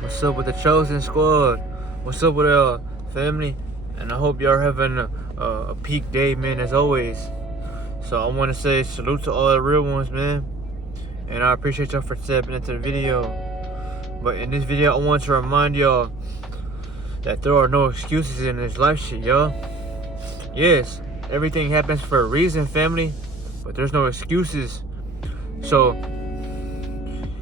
What's up with the Chosen Squad? What's up with family? And I hope y'all having a peak day, man, as always. So I want to say salute to all the real ones, man. And I appreciate y'all for stepping into the video. But in this video, I want to remind y'all that there are no excuses in this life shit, y'all. Yes, everything happens for a reason, family. But there's no excuses. So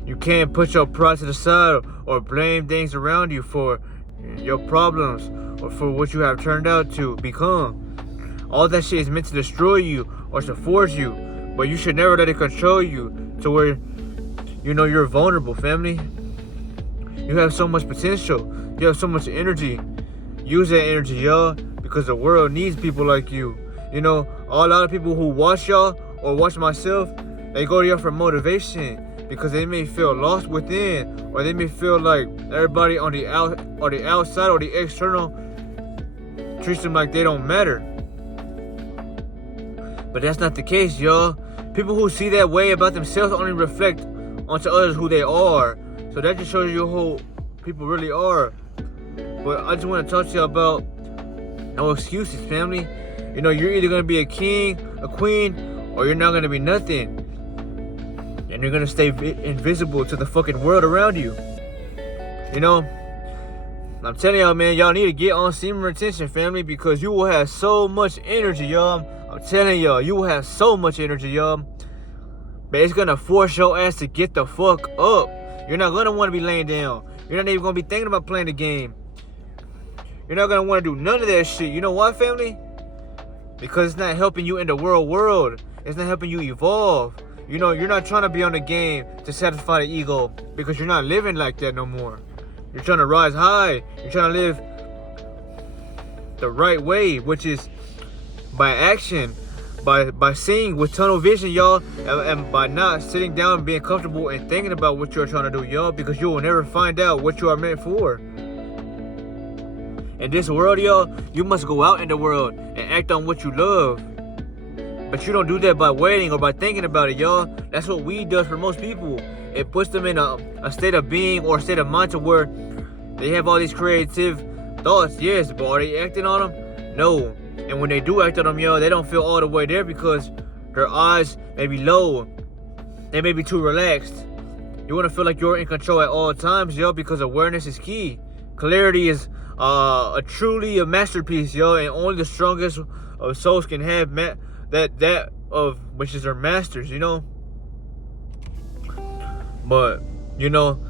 you can't put your pride to the side or blame things around you for your problems or for what you have turned out to become. All that shit is meant to destroy you or to force you, but you should never let it control you to where you know you're vulnerable, family. You have so much potential. You have so much energy. Use that energy, y'all, because the world needs people like you. You know, a lot of people who watch y'all or watch myself, they go to y'all for motivation because they may feel lost within, or they may feel like everybody on the outside or the external treats them like they don't matter. But that's not the case, y'all. People who see that way about themselves only reflect onto others who they are. So that just shows you who people really are. But I just want to talk to you about no excuses, family. You know, you're either going to be a king, a queen, or you're not going to be nothing. And you're going to stay invisible to the fucking world around you. You know, I'm telling y'all, man, y'all need to get on semen retention, family, because you will have so much energy, y'all. I'm telling y'all, you will have so much energy, y'all. But it's going to force your ass to get the fuck up. You're not going to want to be laying down. You're not even going to be thinking about playing the game. You're not going to want to do none of that shit. You know why, family? Because it's not helping you in the world. It's not helping you evolve. You know, you're not trying to be on the game to satisfy the ego because you're not living like that no more. You're trying to rise high. You're trying to live the right way, which is by action, by seeing with tunnel vision, y'all, and by not sitting down and being comfortable and thinking about what you're trying to do, y'all, because you will never find out what you are meant for. In this world, y'all, you must go out in the world and act on what you love. But you don't do that by waiting or by thinking about it, y'all. That's what weed does for most people. It puts them in a state of being or a state of mind to where they have all these creative thoughts, yes, but are they acting on them? No. And when they do act on them, y'all, they don't feel all the way there because their eyes may be low. They may be too relaxed. You want to feel like you're in control at all times, y'all, because awareness is key. Clarity is truly a masterpiece, y'all, and only the strongest of souls can have that of which is their masters, you know. But you know,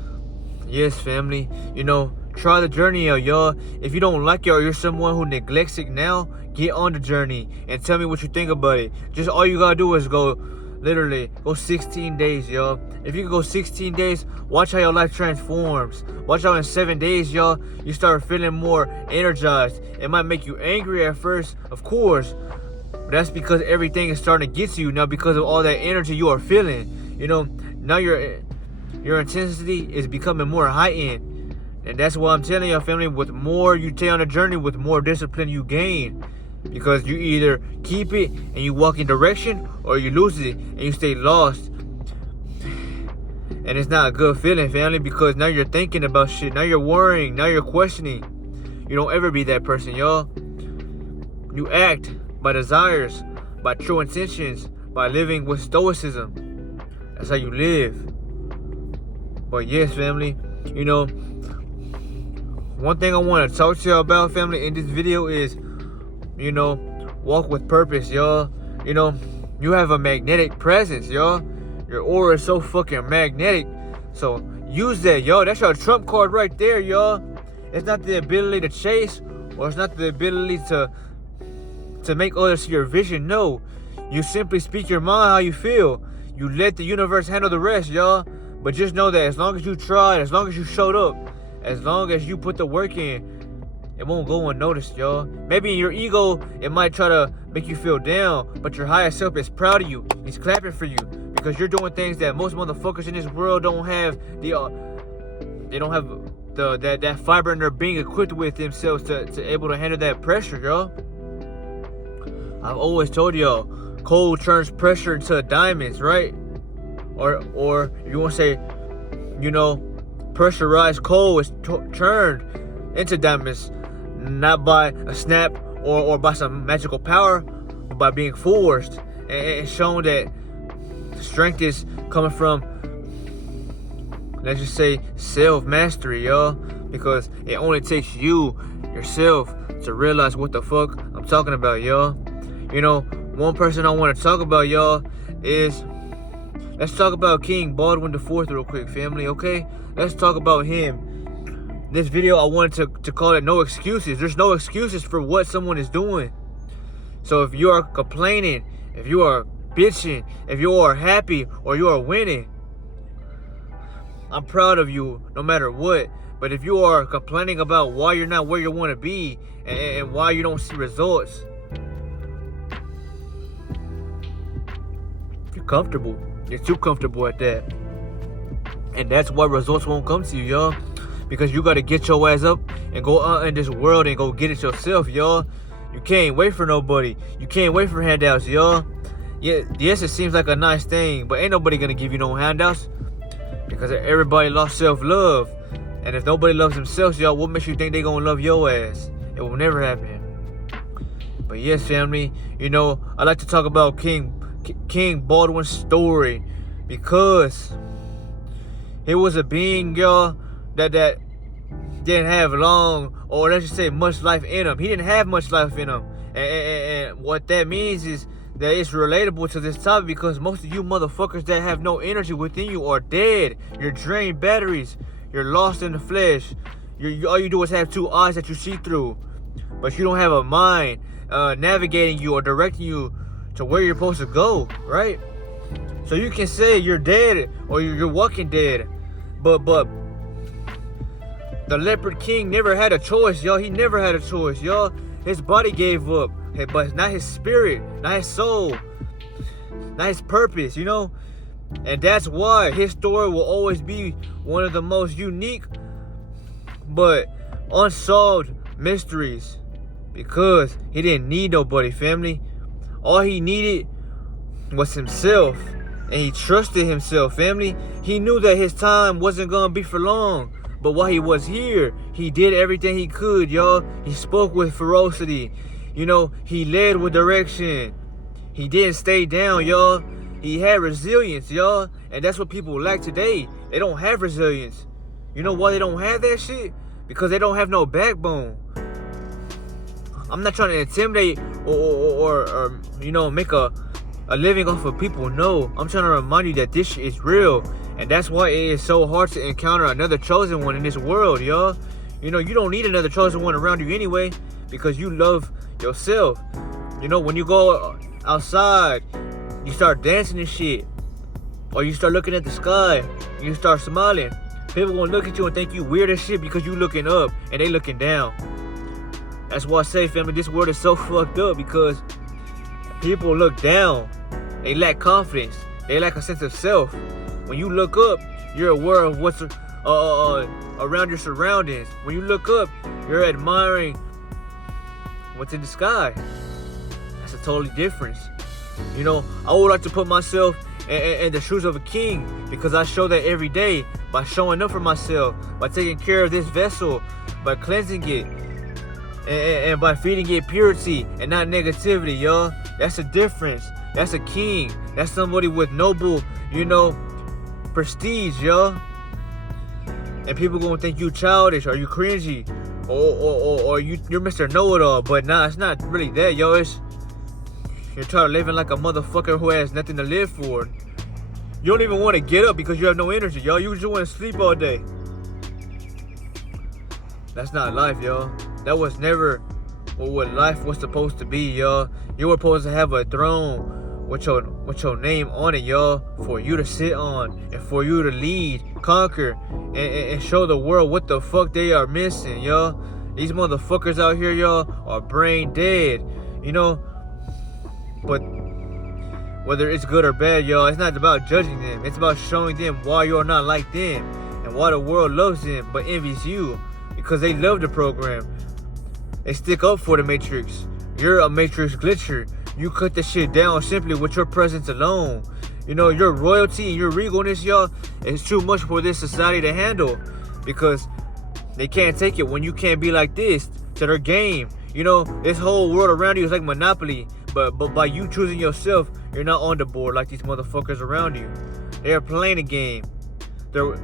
yes, family, you know, try the journey out, y'all. If you don't like it or you're someone who neglects it now, get on the journey and tell me what you think about it. Just all you gotta do is go 16 days, y'all. If you can go 16 days, watch how your life transforms. Watch how in 7 days, y'all, you start feeling more energized. It might make you angry at first, of course, but that's because everything is starting to get to you now because of all that energy you are feeling. You know, now your intensity is becoming more heightened. And that's why I'm telling y'all, family, with more you take on the journey, with more discipline you gain. Because you either keep it and you walk in direction, or you lose it and you stay lost. And it's not a good feeling, family, because now you're thinking about shit. Now you're worrying. Now you're questioning. You don't ever be that person, y'all. You act by desires, by true intentions, by living with stoicism. That's how you live. But yes, family, you know, one thing I want to talk to y'all about, family, in this video is, you know, walk with purpose, y'all. You know, you have a magnetic presence, y'all. Your aura is so fucking magnetic. So use that, y'all. That's your trump card right there, y'all. It's not the ability to chase, or it's not the ability to make others see your vision. No, you simply speak your mind how you feel. You let the universe handle the rest, y'all. But just know that as long as you tried, as long as you showed up, as long as you put the work in, it won't go unnoticed, y'all. Maybe in your ego, it might try to make you feel down, but your higher self is proud of you. He's clapping for you because you're doing things that most motherfuckers in this world don't have. They don't have that fiber in their being equipped with themselves to able to handle that pressure, y'all. I've always told y'all, cold turns pressure into diamonds, right? Or if you want to say, you know, pressurized coal is turned into diamonds, not by a snap or by some magical power, but by being forced and shown that strength is coming from, let's just say, self-mastery, y'all. Because it only takes you, yourself, to realize what the fuck I'm talking about, y'all. You know, one person I want to talk about, y'all, is, let's talk about King Baldwin IV real quick, family, okay? Let's talk about him. This video, I wanted to call it No Excuses. There's no excuses for what someone is doing. So if you are complaining, if you are bitching, if you are happy, or you are winning, I'm proud of you no matter what. But if you are complaining about why you're not where you want to be and why you don't see results, you're comfortable. You're too comfortable at that. And that's why results won't come to you, y'all. Because you got to get your ass up and go out in this world and go get it yourself, y'all. You can't wait for nobody. You can't wait for handouts, y'all. Yeah, yes, it seems like a nice thing, but ain't nobody going to give you no handouts. Because everybody lost self-love. And if nobody loves themselves, y'all, what makes you think they gonna love your ass? It will never happen. But yes, family, you know, I like to talk about King Baldwin's story, because he was a being, y'all, that didn't have long, or let's just say much life in him. He didn't have much life in him. And what that means is that it's relatable to this topic, because most of you motherfuckers that have no energy within you are dead. You're drained batteries. You're lost in the flesh. All you do is have two eyes that you see through. But you don't have a mind navigating you or directing you to where you're supposed to go, right? So you can say you're dead or you're walking dead. But the Leopard King never had a choice, y'all. He never had a choice, y'all. His body gave up, but not his spirit, not his soul, not his purpose, you know? And that's why his story will always be one of the most unique but unsolved mysteries, because he didn't need nobody, family. All he needed was himself, and he trusted himself, family. He knew that his time wasn't gonna be for long, but while he was here, he did everything he could, y'all. He spoke with ferocity, you know. He led with direction. He didn't stay down, y'all. He had resilience, y'all. And that's what people lack today. They don't have resilience. You know why they don't have that shit? Because they don't have no backbone. I'm not trying to intimidate or you know, make a living off of people. No, I'm trying to remind you that this shit is real. And that's why it is so hard to encounter another chosen one in this world, y'all. You know, you don't need another chosen one around you anyway, because you love yourself. You know, when you go outside, you start dancing and shit, or you start looking at the sky, you start smiling, people gonna look at you and think you weird as shit because you looking up and they looking down. That's why I say, family, this world is so fucked up, because people look down. They lack confidence. They lack a sense of self. When you look up, you're aware of what's around your surroundings. When you look up, you're admiring what's in the sky. That's a totally difference. You know, I would like to put myself in the shoes of a king, because I show that every day by showing up for myself, by taking care of this vessel, by cleansing it, and by feeding it purity and not negativity, y'all. That's a difference. That's a king. That's somebody with noble, you know, prestige, y'all. And people gonna think you childish, or you cringy, or you're Mr. Know-It-All. But nah, it's not really that, yo. It's, you're trying to living like a motherfucker who has nothing to live for. You don't even want to get up because you have no energy, y'all. You just want to sleep all day. That's not life, y'all. That was never what life was supposed to be, y'all. You were supposed to have a throne with your name on it, y'all, for you to sit on and for you to lead, conquer, and show the world what the fuck they are missing, y'all. These motherfuckers out here, y'all, are brain dead, you know. But whether it's good or bad, y'all, it's not about judging them. It's about showing them why you're not like them and why the world loves them but envies you, because they love the program. They stick up for the Matrix. You're a Matrix glitcher. You cut the shit down simply with your presence alone. You know, your royalty and your regalness, y'all, is too much for this society to handle. because they can't take it when you can't be like this to their game. You know, this whole world around you is like Monopoly, but by you choosing yourself, you're not on the board like these motherfuckers around you. They're playing a game. They're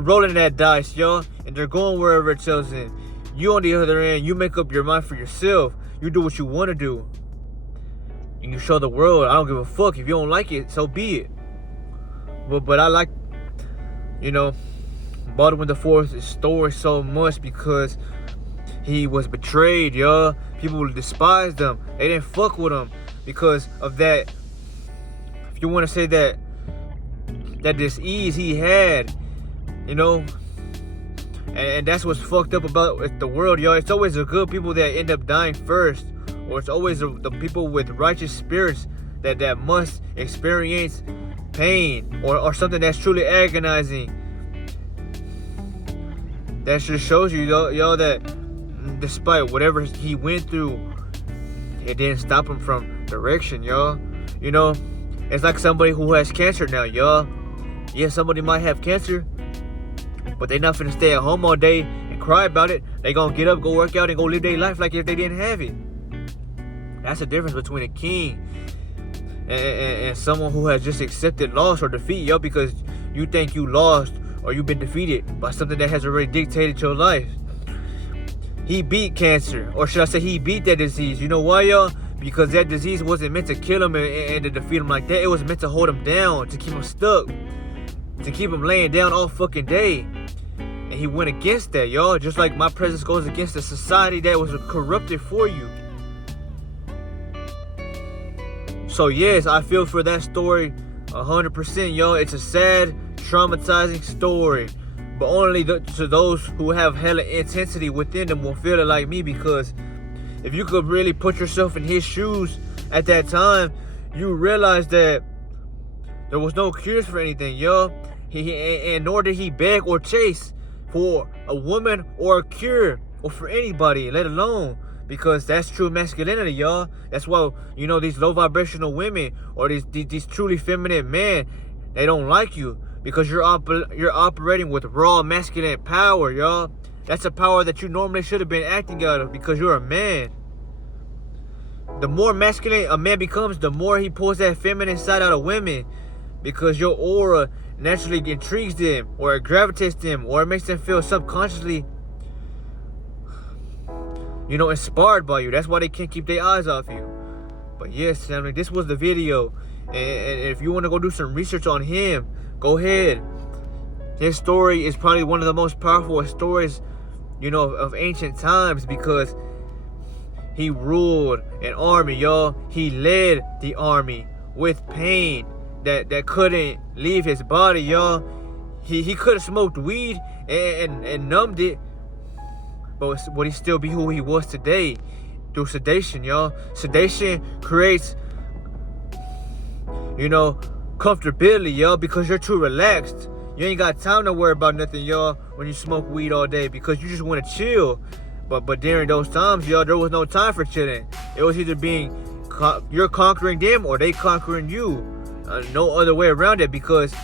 rolling that dice, y'all, and they're going wherever it tells them. You on the other end, you make up your mind for yourself. You do what you want to do. And you show the world, I don't give a fuck. If you don't like it, so be it. But I like, Baldwin IV's story so much because he was betrayed, y'all. People despised him. They didn't fuck with him because of that. If you want to say that disease he had, and that's what's fucked up about the world, y'all. It's always the good people that end up dying first, or it's always the people with righteous spirits that must experience pain or something that's truly agonizing. That just shows you, y'all, that despite whatever he went through, it didn't stop him from direction, y'all. It's like somebody who has cancer now, y'all. Yeah, somebody might have cancer, but they not finna stay at home all day and cry about it. They gonna get up, go work out, and go live their life like if they didn't have it. That's the difference between a king and someone who has just accepted loss or defeat, yo, because you think you lost or you've been defeated by something that has already dictated your life. He beat cancer, or should I say he beat that disease. You know why, y'all? Because that disease wasn't meant to kill him and to defeat him like that. It was meant to hold him down, to keep him stuck, to keep him laying down all fucking day. And he went against that, y'all. Just like my presence goes against the society that was corrupted for you. So yes, I feel for that story 100%, y'all. It's a sad, traumatizing story. But only to those who have hella intensity within them will feel it like me, because if you could really put yourself in his shoes at that time, you realize that there was no cures for anything, yo. And nor did he beg or chase for a woman or a cure or for anybody, let alone, because that's true masculinity, y'all. That's why, these low vibrational women or these truly feminine men, they don't like you. Because you're operating with raw masculine power, y'all. That's a power that you normally should have been acting out of because you're a man. The more masculine a man becomes, the more he pulls that feminine side out of women. Because your aura naturally intrigues them, or it gravitates them, or it makes them feel subconsciously, inspired by you. That's why they can't keep their eyes off you. But yes, family, this was the video. And if you want to go do some research on him, go ahead. His story is probably one of the most powerful stories, of ancient times, because he ruled an army, y'all. He led the army with pain that couldn't leave his body, y'all. He could have smoked weed and numbed it, but would he still be who he was today? Through sedation, y'all. Sedation creates, comfortability, y'all, because you're too relaxed. You ain't got time to worry about nothing, y'all, when you smoke weed all day, because you just want to chill. But during those times, y'all, there was no time for chilling. It was either you're conquering them or they conquering you. No other way around it, because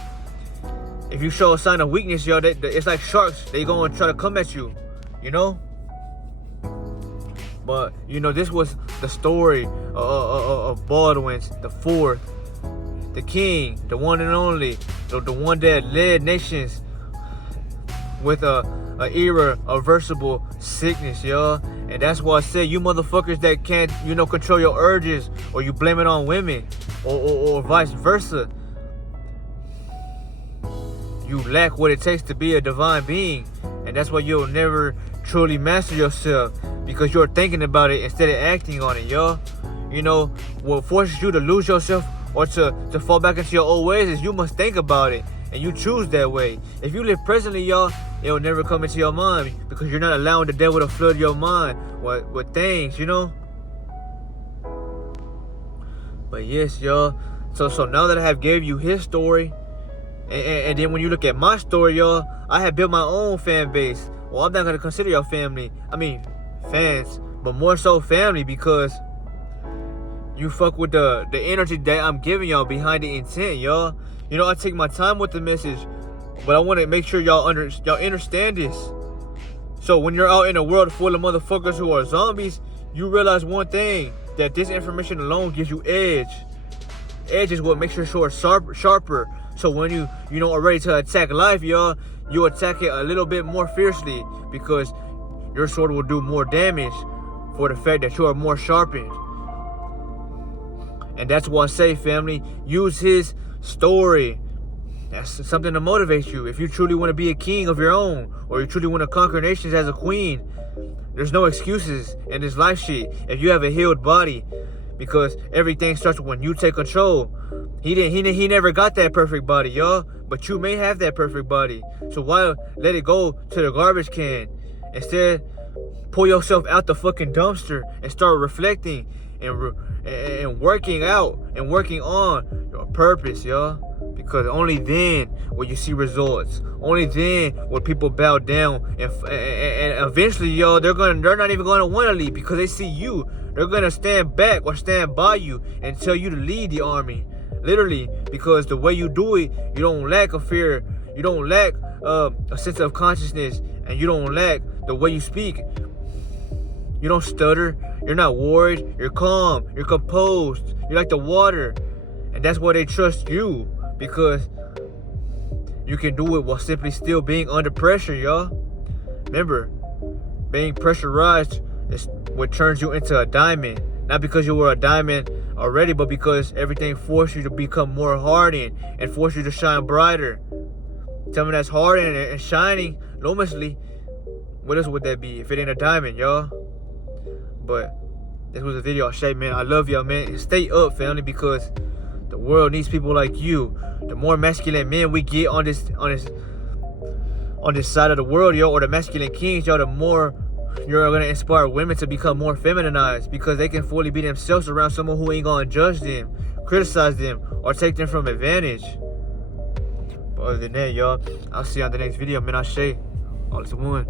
if you show a sign of weakness, y'all, it's like sharks. They gonna try to come at you, But, this was the story of Baldwin the Fourth. The king, the one and only, the one that led nations with a irreversible sickness, y'all. And that's why I said, you motherfuckers that can't, control your urges, or you blame it on women, or vice versa, you lack what it takes to be a divine being. And that's why you'll never truly master yourself, because you're thinking about it instead of acting on it, y'all. What forces you to lose yourself or to fall back into your old ways is you must think about it, and you choose that way. If you live presently, y'all, it'll never come into your mind, because you're not allowing the devil to flood your mind with things, But yes, y'all. So now that I have gave you his story, and then when you look at my story, y'all, I have built my own fan base. Well, I'm not gonna consider y'all family. I mean, fans, but more so family, because you fuck with the energy that I'm giving y'all behind the intent, y'all. I take my time with the message, But I want to make sure y'all understand this. So when you're out in a world full of motherfuckers who are zombies, you realize one thing, that this information alone gives you edge. Edge is what makes your sword sharper. So when you are ready to attack life, y'all, you attack it a little bit more fiercely, because your sword will do more damage for the fact that you are more sharpened. And that's why I say, family, use his story. That's something to motivate you. If you truly want to be a king of your own, or you truly want to conquer nations as a queen, there's no excuses in this life shit if you have a healed body, because everything starts when you take control. He never got that perfect body, y'all, but you may have that perfect body. So why let it go to the garbage can? Instead, pull yourself out the fucking dumpster and start reflecting and working out and working on your purpose, y'all. Because only then will you see results. Only then will people bow down, and eventually, y'all, they're not even gonna want to leave, because they see you. They're gonna stand back or stand by you and tell you to lead the army, literally, because the way you do it, you don't lack a fear, you don't lack a sense of consciousness, and you don't lack the way you speak. You don't stutter. You're not worried. You're calm. You're composed. You're like the water, and that's why they trust you. Because you can do it while simply still being under pressure, y'all. Remember, being pressurized is what turns you into a diamond. Not because you were a diamond already, but because everything forced you to become more hardened and forced you to shine brighter. Something that's hardened and shining luminously, what else would that be if it ain't a diamond, y'all? But this was a video I shaped, man. I love y'all, man. And stay up, family, because the world needs people like you. The more masculine men we get on this side of the world, yo, or the masculine kings, yo, the more you're gonna inspire women to become more feminized, because they can fully be themselves around someone who ain't gonna judge them, criticize them, or take them from advantage. But other than that, y'all, I'll see you on the next video, man. All is one.